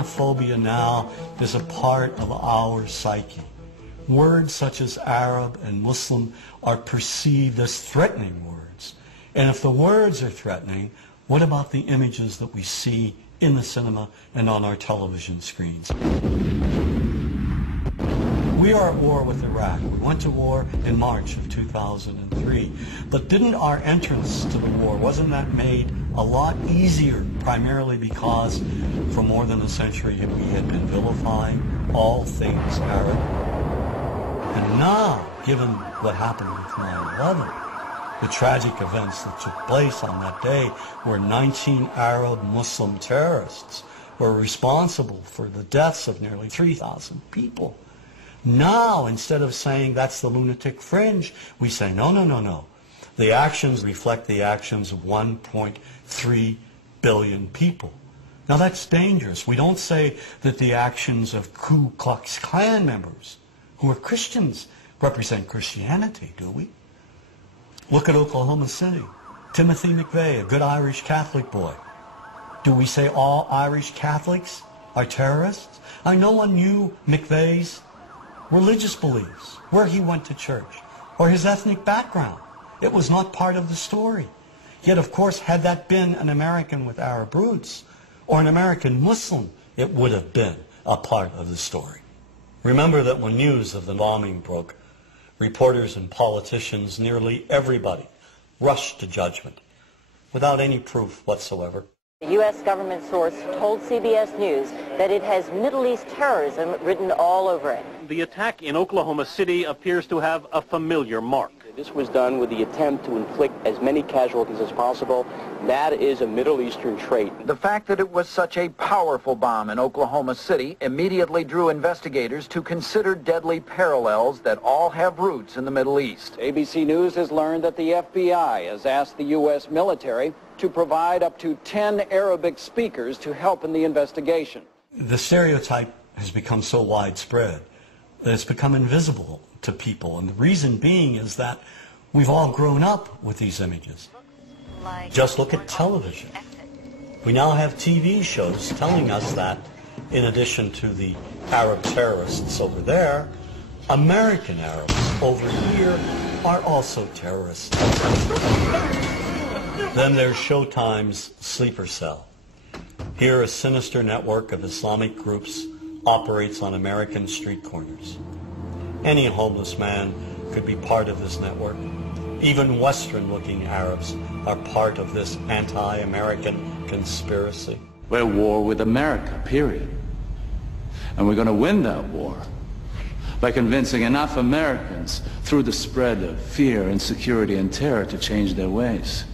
Islamophobia now is a part of our psyche. Words such as Arab and Muslim are perceived as threatening words. And if the words are threatening, what about the images that we see in the cinema and on our television screens? We are at war with Iraq. We went to war in March of 2003. But didn't our entrance to the war, wasn't that made a lot easier, primarily because for more than a century we had been vilifying all things Arab? And now, given what happened with 9/11, the tragic events that took place on that day, where 19 Arab Muslim terrorists were responsible for the deaths of nearly 3,000 people. Now, instead of saying that's the lunatic fringe, we say, no, no, no, no. The actions reflect the actions of 1.3 billion people. Now, that's dangerous. We don't say that the actions of Ku Klux Klan members, who are Christians, represent Christianity, do we? Look at Oklahoma City. Timothy McVeigh, a good Irish Catholic boy. Do we say all Irish Catholics are terrorists? No one knew McVeigh's religious beliefs, where he went to church, or his ethnic background. It was not part of the story. Yet, of course, had that been an American with Arab roots, or an American Muslim, it would have been a part of the story. Remember that when news of the bombing broke, reporters and politicians, nearly everybody, rushed to judgment, without any proof whatsoever. A U.S. government source told CBS News that it has Middle East terrorism written all over it. The attack in Oklahoma City appears to have a familiar mark. This was done with the attempt to inflict as many casualties as possible. That is a Middle Eastern trait. The fact that it was such a powerful bomb in Oklahoma City immediately drew investigators to consider deadly parallels that all have roots in the Middle East. ABC News has learned that the FBI has asked the U.S. military to provide up to 10 Arabic speakers to help in the investigation. The stereotype has become so widespread that it's become invisible to people, and the reason being is that we've all grown up with these images. Just look at television. We now have TV shows telling us that, in addition to the Arab terrorists over there, American Arabs over here are also terrorists. Then there's Showtime's Sleeper Cell. Here, a sinister network of Islamic groups operates on American street corners. Any homeless man could be part of this network. Even Western-looking Arabs are part of this anti-American conspiracy. We're at war with America, period. And we're going to win that war by convincing enough Americans through the spread of fear, insecurity, and terror to change their ways.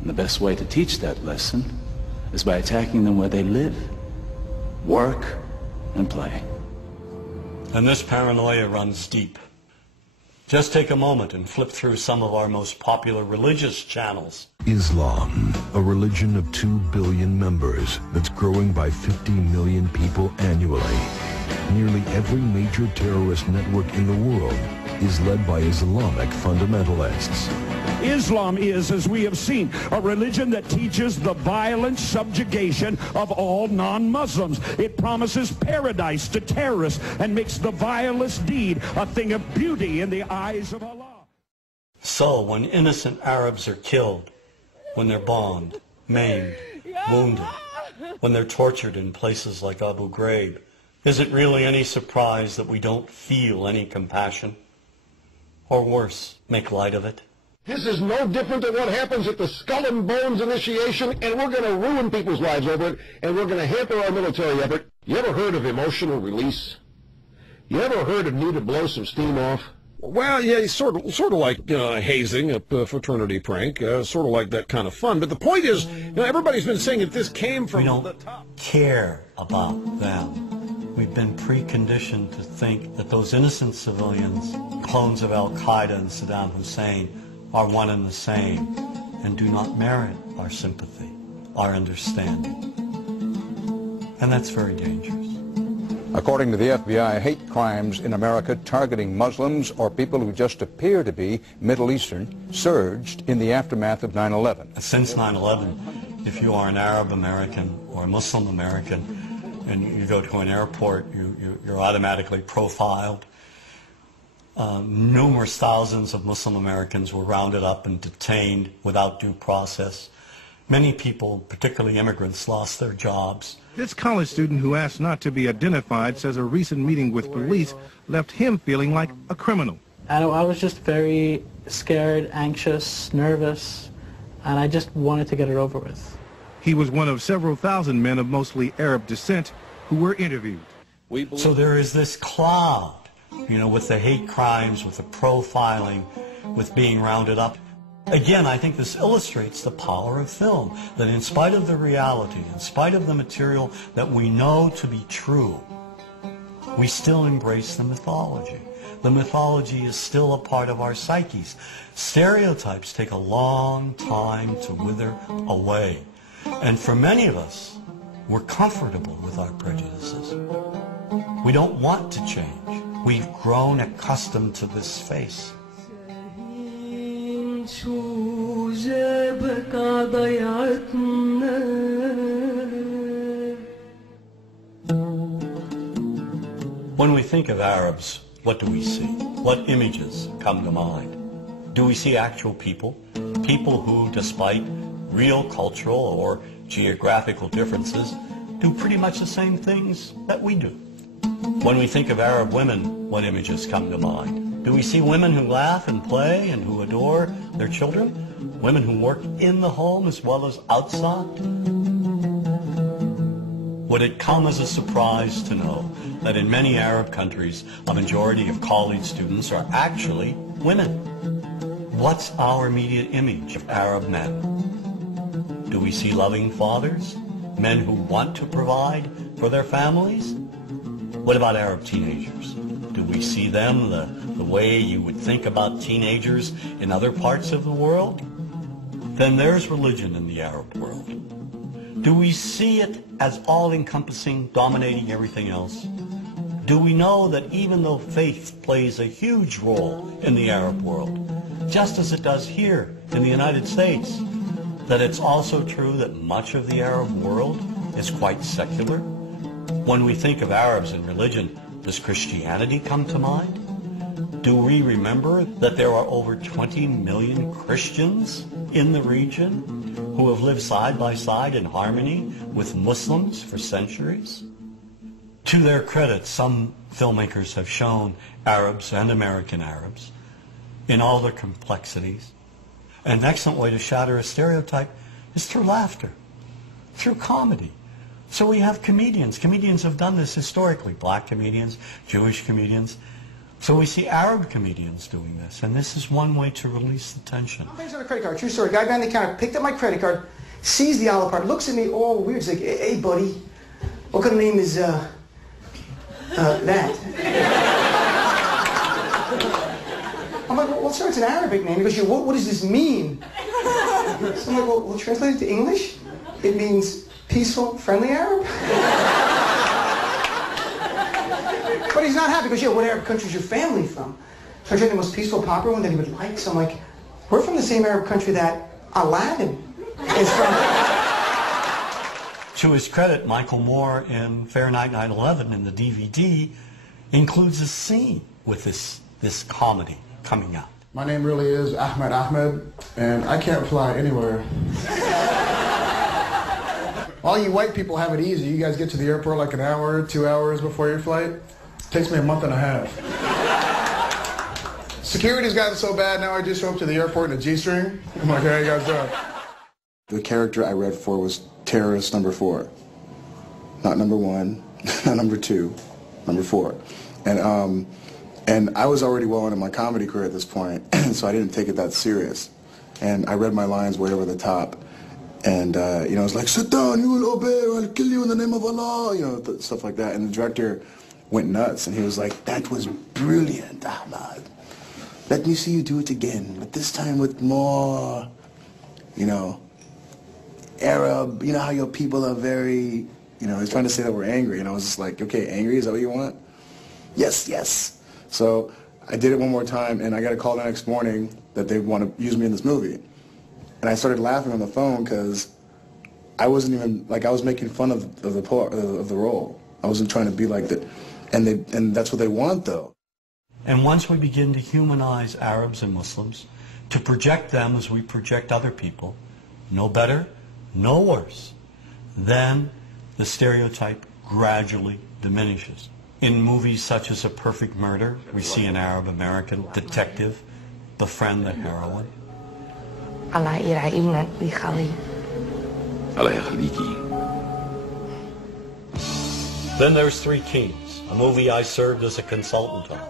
And the best way to teach that lesson is by attacking them where they live, work, and play. And this paranoia runs deep. Just take a moment and flip through some of our most popular religious channels. Islam, a religion of 2 billion members that's growing by 50 million people annually. Nearly every major terrorist network in the world is led by Islamic fundamentalists. Islam is, as we have seen, a religion that teaches the violent subjugation of all non-Muslims. It promises paradise to terrorists and makes the vilest deed a thing of beauty in the eyes of Allah. So when innocent Arabs are killed, when they're bombed, maimed, wounded, when they're tortured in places like Abu Ghraib, is it really any surprise that we don't feel any compassion? Or worse, make light of it? This is no different than what happens at the Skull and Bones initiation, and we're going to ruin people's lives over it, and we're going to hamper our military effort. You ever heard of emotional release? You ever heard of need to blow some steam off? Well, yeah, sort of like hazing, a fraternity prank, sort of like that kind of fun. But the point is, everybody's been saying that this came from the top. We don't care about them. We've been preconditioned to think that those innocent civilians, clones of Al-Qaeda and Saddam Hussein, are one and the same and do not merit our sympathy, our understanding. And that's very dangerous. According to the FBI, hate crimes in America targeting Muslims or people who just appear to be Middle Eastern surged in the aftermath of 9/11. Since 9/11, if you are an Arab American or a Muslim American, and you go to an airport, you're automatically profiled. Numerous thousands of Muslim Americans were rounded up and detained without due process. Many people, particularly immigrants, lost their jobs. This college student who asked not to be identified says a recent meeting with police left him feeling like a criminal. I was just very scared, anxious, nervous, and I just wanted to get it over with. He was one of several thousand men of mostly Arab descent who were interviewed. So there is this cloud, you know, with the hate crimes, with the profiling, with being rounded up. Again, I think this illustrates the power of film, that in spite of the reality, in spite of the material that we know to be true, we still embrace the mythology. The mythology is still a part of our psyches. Stereotypes take a long time to wither away. And for many of us, we're comfortable with our prejudices. We don't want to change. We've grown accustomed to this face. When we think of Arabs, what do we see? What images come to mind? Do we see actual people? People who, despite real cultural or geographical differences, do pretty much the same things that we do. When we think of Arab women, what images come to mind? Do we see women who laugh and play and who adore their children? Women who work in the home as well as outside? Would it come as a surprise to know that in many Arab countries, a majority of college students are actually women? What's our immediate image of Arab men? Do we see loving fathers? Men who want to provide for their families? What about Arab teenagers? Do we see them the way you would think about teenagers in other parts of the world? Then there's religion in the Arab world. Do we see it as all-encompassing, dominating everything else? Do we know that even though faith plays a huge role in the Arab world, just as it does here in the United States, that it's also true that much of the Arab world is quite secular? When we think of Arabs and religion, does Christianity come to mind? Do we remember that there are over 20 million Christians in the region who have lived side by side in harmony with Muslims for centuries? To their credit, some filmmakers have shown Arabs and American Arabs in all their complexities. An excellent way to shatter a stereotype is through laughter, through comedy. So we have comedians. Comedians have done this historically, black comedians, Jewish comedians. So we see Arab comedians doing this, and this is one way to release the tension. I'm paying on a credit card, true story. Guy behind the counter picked up my credit card, sees the Olive card, looks at me all weird. He's like, hey buddy, what kind of name is that? I'm like, well sir, it's an Arabic name. He goes, what does this mean? So I'm like, well translate it to English. It means peaceful, friendly Arab. But he's not happy. He goes, yeah, what Arab country is your family from? So I tried the most peaceful, popular one that he would like. So I'm like, we're from the same Arab country that Aladdin is from. To his credit, Michael Moore in Fahrenheit 9/11 in the DVD includes a scene with this comedy coming out. My name really is Ahmed, and I can't fly anywhere. All you white people have it easy. You guys get to the airport like an hour, 2 hours before your flight. Takes me a month and a half. Security's gotten so bad now I just show up to the airport in a G-string. I'm like, how you guys doing? The character I read for was terrorist number 4. Not number 1, not number 2, number 4. And I was already well into my comedy career at this point, so I didn't take it that serious. And I read my lines way over the top. And, you know, it's like, sit down, you will obey, or I'll kill you in the name of Allah, you know, stuff like that. And the director went nuts, and he was like, that was brilliant, Ahmad. Let me see you do it again, but this time with more, you know, Arab, you know how your people are very, you know, he's trying to say that we're angry, and I was just like, okay, angry, is that what you want? Yes, yes. So I did it one more time, and I got a call the next morning that they want to use me in this movie. And I started laughing on the phone because I wasn't even, like, I was making fun of the role. I wasn't trying to be like that. And that's what they want, though. And once we begin to humanize Arabs and Muslims, to project them as we project other people, no better, no worse, then the stereotype gradually diminishes. In movies such as A Perfect Murder, we see an Arab-American detective befriend the heroine. Then there's Three Kings, a movie I served as a consultant on.